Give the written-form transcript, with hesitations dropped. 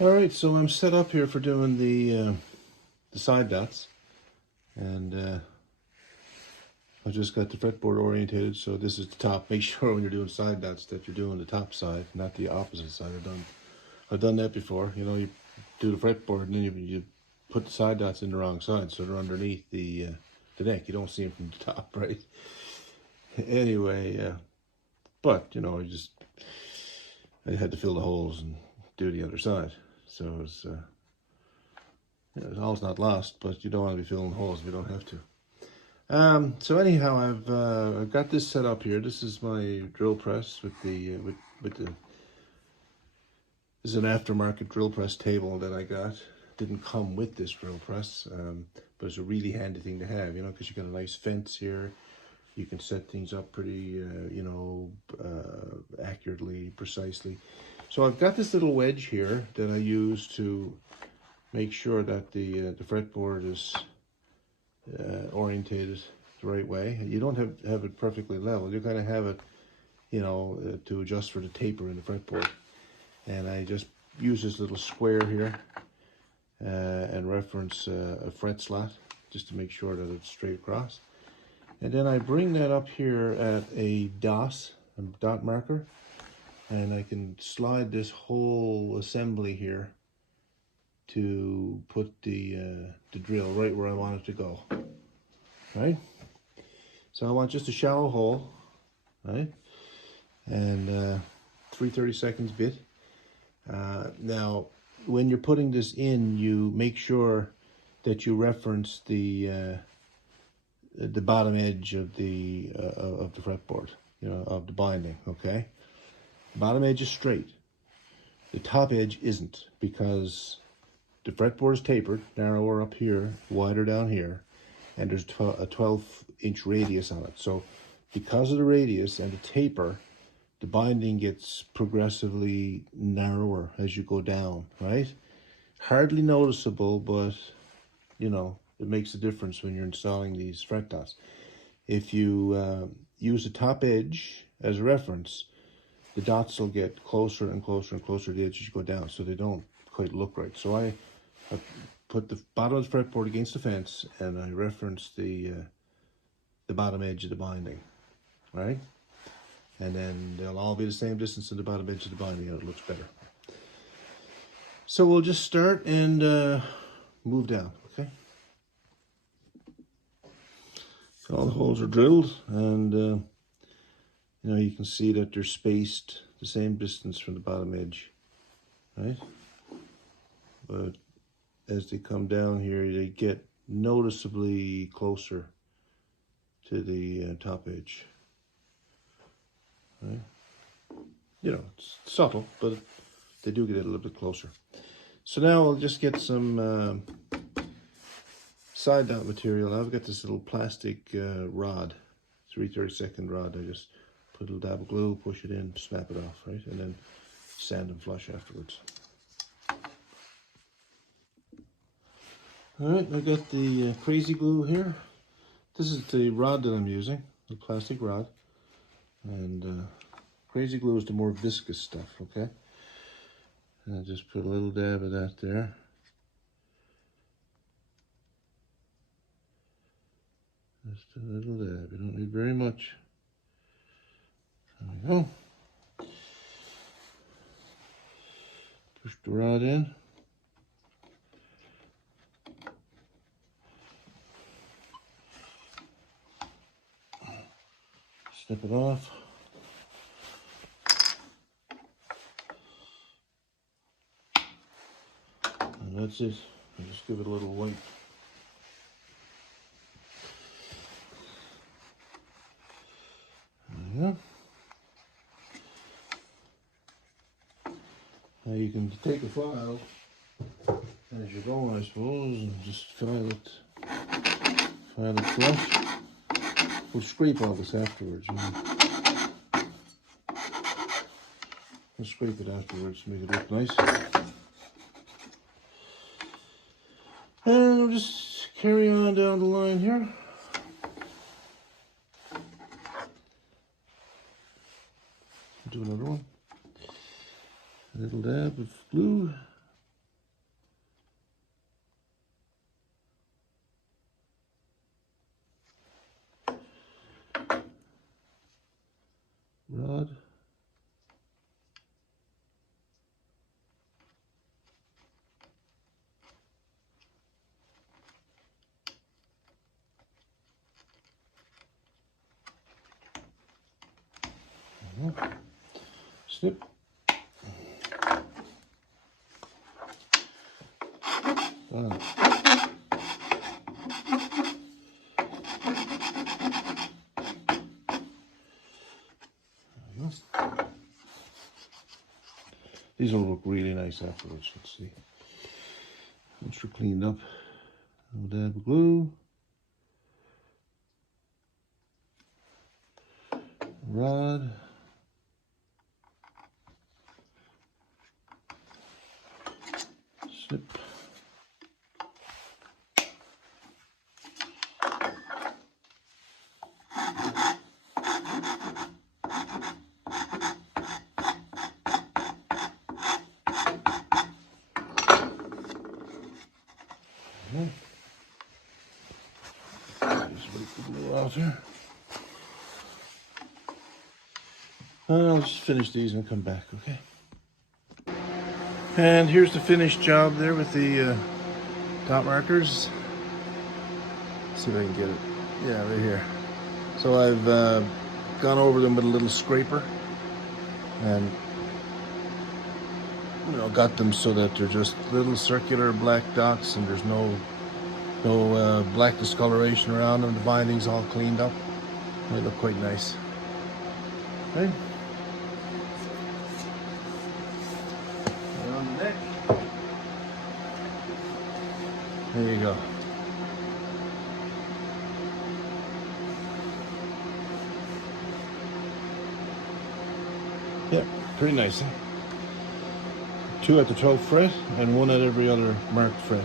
All right, so I'm set up here for doing the side dots, and I've just got the fretboard orientated, so this is the top. Make sure when you're doing side dots that you're doing the top side, not the opposite side. I've done that before. You know, you do the fretboard and then you put the side dots in the wrong side, so they're underneath the neck. You don't see them from the top, right? Anyway, but you know, I had to fill the holes and do the other side, so it's. All's not lost, but you don't want to be filling holes if you don't have to. So anyhow, I've got this set up here. This is my drill press with the this is an aftermarket drill press table that I got. Didn't come with this drill press, but it's a really handy thing to have, you know, because you got a nice fence here. You can set things up pretty, accurately, precisely. So I've got this little wedge here that I use to make sure that the fretboard is orientated the right way. You don't have it perfectly level. You're going to have it, you know, to adjust for the taper in the fretboard. And I just use this little square here and reference a fret slot just to make sure that it's straight across. And then I bring that up here at a dot marker, and I can slide this whole assembly here to put the drill right where I want it to go, right? So I want just a shallow hole, right? And 3/32 bit. Now, when you're putting this in, you make sure that you reference the bottom edge of the fretboard, you know, of the binding. Okay, the bottom edge is straight. The top edge isn't, because the fretboard is tapered, narrower up here, wider down here, and there's a 12-inch radius on it. So because of the radius and the taper, the binding gets progressively narrower as you go down, right? Hardly noticeable, but you know, it makes a difference when you're installing these fret dots. If you use the top edge as a reference, the dots will get closer and closer and closer to the edge as you go down, so they don't quite look right. So I put the bottom of the fretboard against the fence, and I reference the bottom edge of the binding, right? And then they'll all be the same distance to the bottom edge of the binding, and it looks better. So we'll just start and move down, okay? So all the holes are drilled, and you know, you can see that they're spaced the same distance from the bottom edge, right? But as they come down here, they get noticeably closer to the top edge, right? You know, it's subtle, but they do get a little bit closer. So now I'll just get some side dot material. I've got this little plastic rod, 3/32 rod. I just put a little dab of glue, push it in, snap it off, right? And then sand and flush afterwards. All right, I got the crazy glue here. This is the rod that I'm using, the plastic rod. And crazy glue is the more viscous stuff, okay? And I just put a little dab of that there. Just a little dab, you don't need very much. There we go. Push the rod in. Snip it off. And that's it. I'll just give it a little wipe. There you go. Now you can take a file as you're going, I suppose, and just file it flush. We'll scrape all this afterwards, you know. We'll scrape it afterwards to make it look nice. And I'll just carry on down the line here. Do another one. A little dab of glue. Snip. Done. These will look really nice afterwards. Let's see. Once they're cleaned up, I'll dab the glue. Rod. Snip. Just break the glue off here. I'll just finish these and come back, okay? And here's the finished job there with the dot markers. Let's see if I can get it. Yeah, right here. So I've gone over them with a little scraper and got them so that they're just little circular black dots and there's no black discoloration around them. The binding's all cleaned up. They look quite nice. Okay. On the neck. There you go. Yep, pretty nice, huh? 2 at the 12th fret and 1 at every other marked fret.